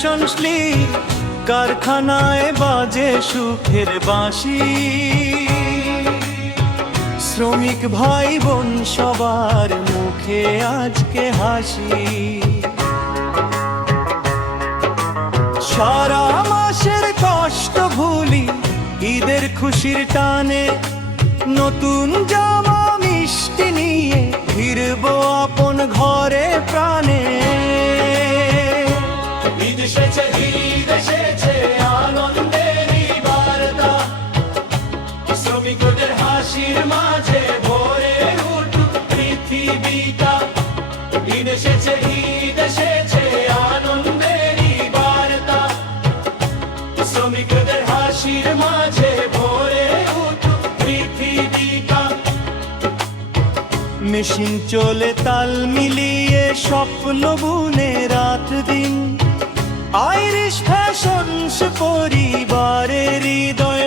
Fashion slip, কারখানায় বাজে সুখের বাঁশি। শ্রমিক ভাই বোন সবার মুখে আজকে হাসি। সারা মাসের কষ্ট ভুলি ঈদের খুশির টানে, নতুন জামা মিষ্টি নিয়ে ফিরবো আপন ঘরে প্রাণে। ঈদ এসেছে, ঈদ এসেছে, আনন্দেরই বার্তা, শ্রমিকদের হাসির মাঝে ভরে উঠুক পৃথিবীটা। ঈদ এসেছে, ঈদ এসেছে, আনন্দেরই বার্তা, শ্রমিকদের হাসির মাঝে ভরে উঠুক পৃথিবীটা। মেশিন চলে তাল মিলিয়ে স্বপ্ন বুনে রাত দিন, আইরিশ ফ্যাশনস পরিবারের হৃদয়